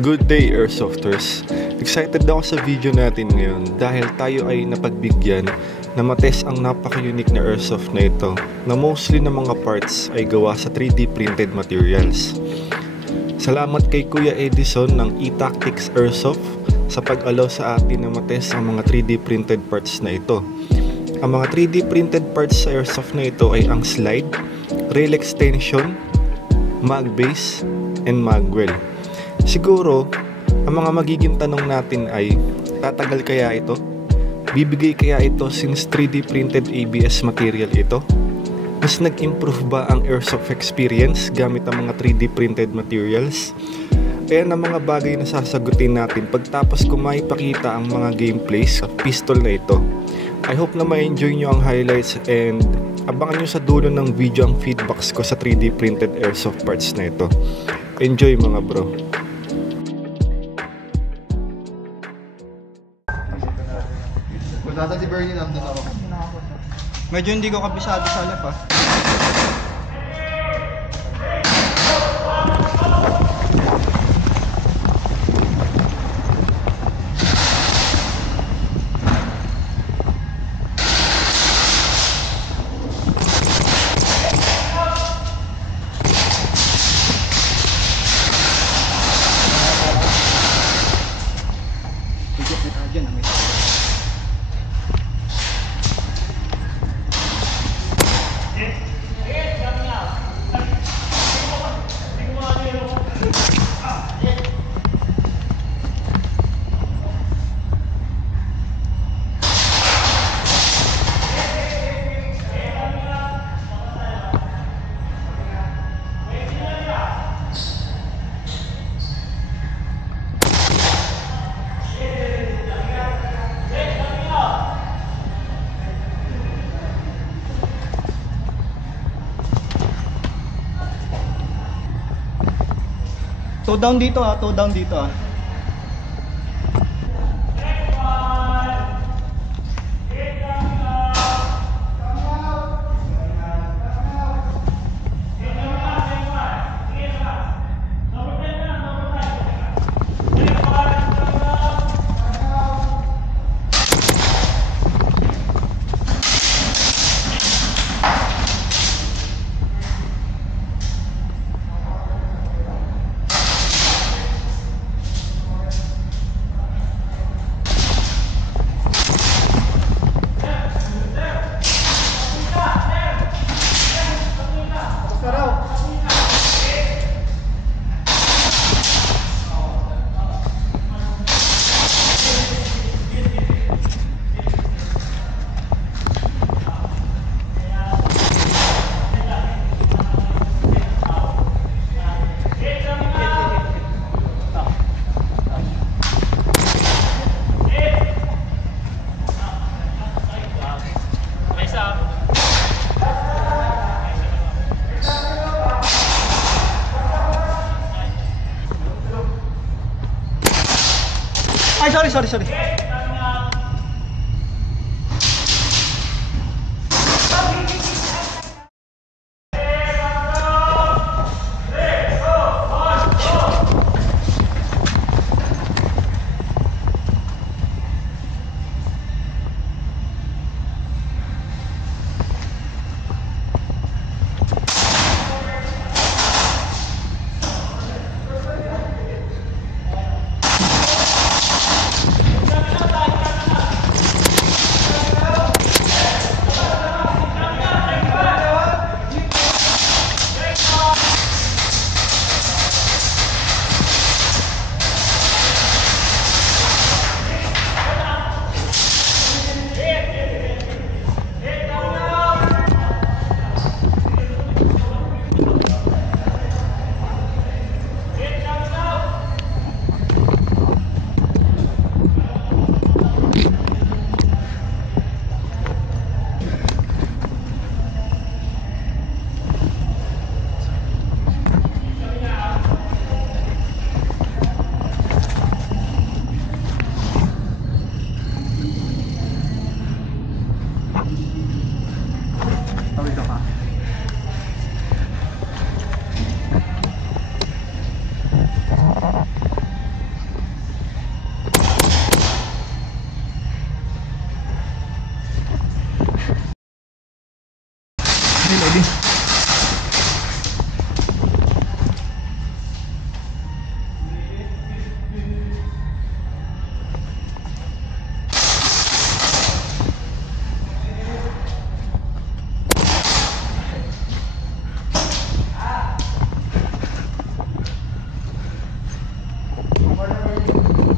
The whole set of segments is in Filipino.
Good day, Airsofters! Excited ako sa video natin ngayon dahil tayo ay napagbigyan na matest ang napaka-unique na airsoft na ito na mostly ng mga parts ay gawa sa 3D printed materials. Salamat kay Kuya Edison ng E-Tactics Airsoft sa pag-allow sa atin na matest ang mga 3D printed parts na ito. Ang mga 3D printed parts sa airsoft na ito ay ang slide, rail extension, mag base, and magwell. Siguro, ang mga magiging tanong natin ay, tatagal kaya ito? Bibigay kaya ito since 3D printed ABS material ito? Mas nag-improve ba ang airsoft experience gamit ang mga 3D printed materials? Ayan ang mga bagay na sasagutin natin pagtapos ko maipakita ang mga gameplays sa pistol na ito. I hope na ma-enjoy nyo ang highlights and abangan nyo sa dulo ng video ang feedbacks ko sa 3D printed airsoft parts na ito. Enjoy mga bro! Kung nasa si Bernie, nandun ako. Medyo hindi ko kabisado sa left ah. Diyan na may toe down dito ah, toe down dito ah. Ay, sorry.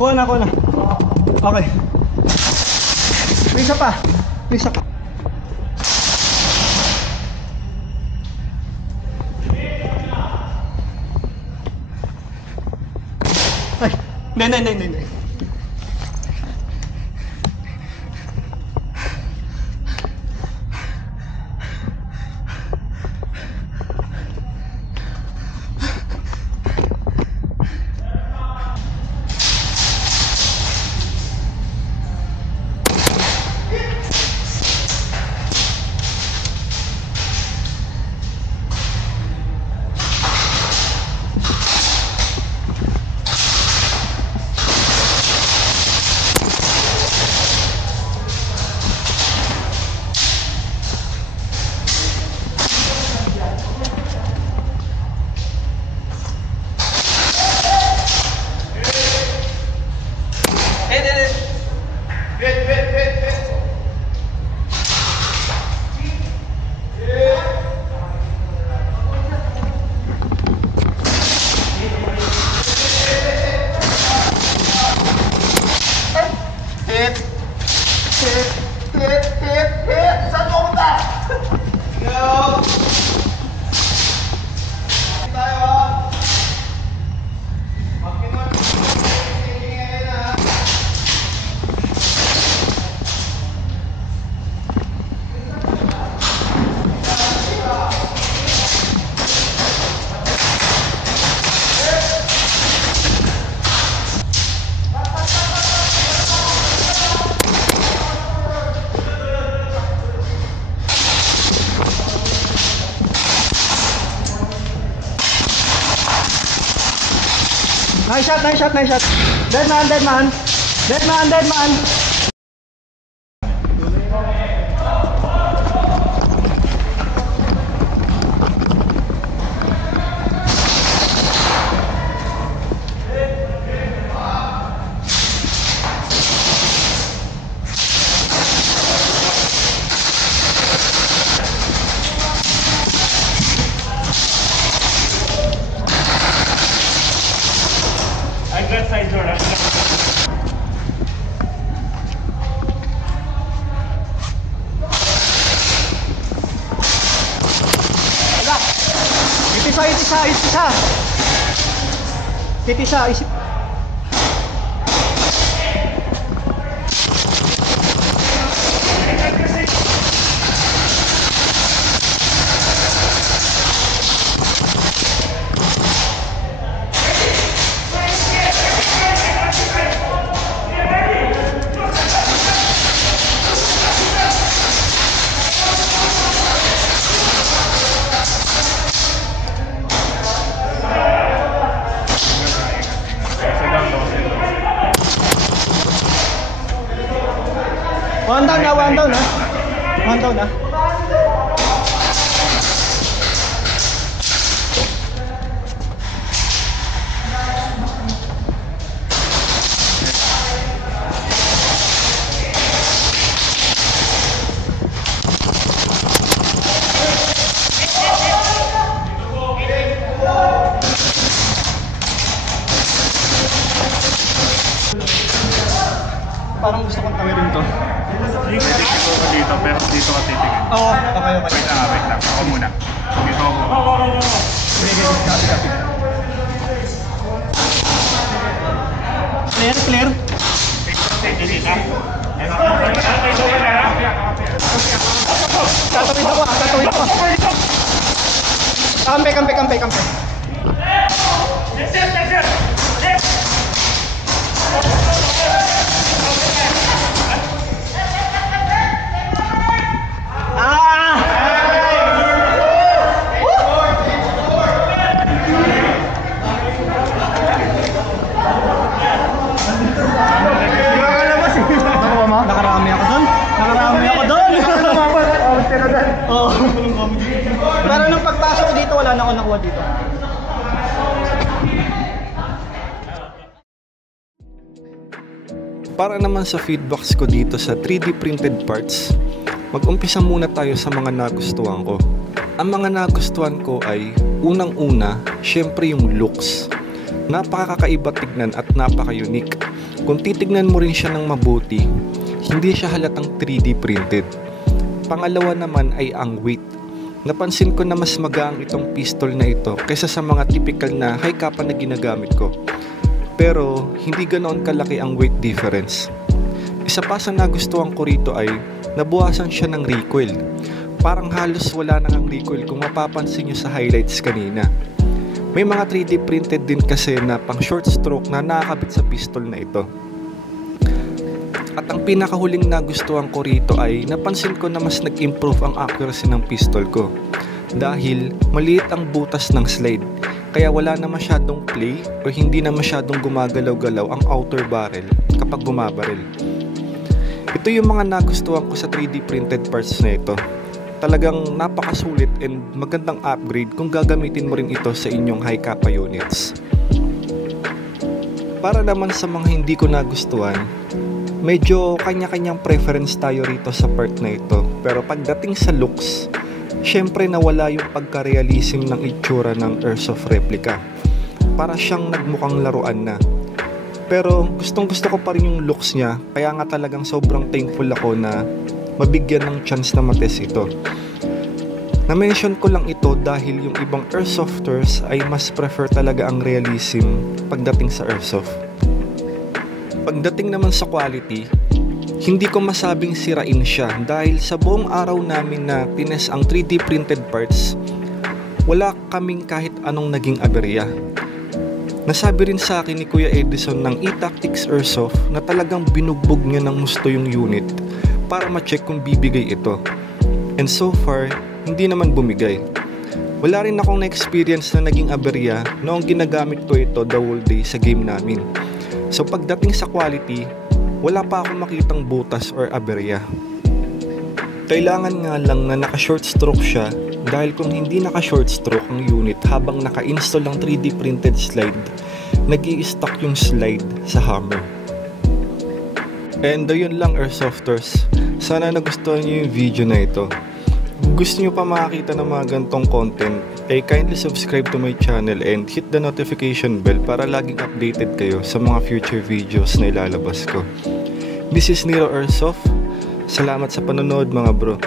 Kuha na, kuha na. Okay. May isa pa. May isa pa. Ay, hindi. Nice shot. Dead man. Side door. Itisa. One down na. Parang gusto kong tawirin to. Hindi ko dito, pero dito ka titigil. Oo, okay. Wait lang. Ako muna. Dito ako. Sige, copy. Clear. Tatawid ako. Kampe. Nakarami ako doon. Oo. Pero nung pagpasok ko dito, wala na ako nakuha dito. Para naman sa feedbacks ko dito sa 3D printed parts, mag-umpisa muna tayo sa mga nagustuhan ko. Ang mga nagustuhan ko ay unang-una, syempre yung looks. Napakakaiba tignan at napaka-unique. Kung titignan mo rin siya ng mabuti, hindi siya halatang 3D printed. Pangalawa naman ay ang weight. Napansin ko na mas magaang itong pistol na ito kaysa sa mga typical na high capa na ginagamit ko. Pero hindi ganoon kalaki ang weight difference. Isa pa sa nagustuhan ko rito ay nabuwasan siya ng recoil. Parang halos wala nang recoil kung mapapansin nyo sa highlights kanina. May mga 3D printed din kasi na pang short stroke na nakakabit sa pistol na ito. At ang pinakahuling nagustuhan ko rito ay napansin ko na mas nag-improve ang accuracy ng pistol ko. Dahil maliit ang butas ng slide, kaya wala na masyadong play o hindi na masyadong gumagalaw-galaw ang outer barrel kapag bumabaril. Ito yung mga nagustuhan ko sa 3D printed parts na ito. Talagang napakasulit and magandang upgrade kung gagamitin mo rin ito sa inyong high capa units. Para naman sa mga hindi ko nagustuhan, medyo kanya-kanyang preference tayo rito sa part na ito. Pero pagdating sa looks, syempre nawala yung pagka-realism ng itsura ng Airsoft replica. Para siyang nagmukhang laruan na. Pero gustong gusto ko pa rin yung looks niya, kaya nga talagang sobrang thankful ako na mabigyan ng chance na matest ito. Na-mention ko lang ito dahil yung ibang airsofters ay mas prefer talaga ang realism pagdating sa airsoft. Pagdating naman sa quality, hindi ko masabing sirain siya dahil sa buong araw namin na tinest ang 3D printed parts, wala kaming kahit anong naging aberya. Nasabi rin sa akin ni Kuya Edison ng E-Tactics Airsoft na talagang binugbog niya ng gusto yung unit para ma-check kung bibigay ito. And so far, hindi naman bumigay. Wala rin akong na-experience na naging aberya noong ginagamit ko ito the whole day sa game namin. So pagdating sa quality, wala pa akong makitang butas or aberya. Kailangan nga lang na naka-short stroke siya dahil kung hindi naka-short stroke ang unit habang naka-install ang 3D printed slide, nag-i-stuck yung slide sa hammer. And yun lang airsofters, sana nagustuhan nyo yung video na ito. Kung gusto nyo pa makakita ng mga gantong content, ay kindly subscribe to my channel and hit the notification bell para laging updated kayo sa mga future videos na ilalabas ko. This is Nero Airsoft. Salamat sa panonood mga bro.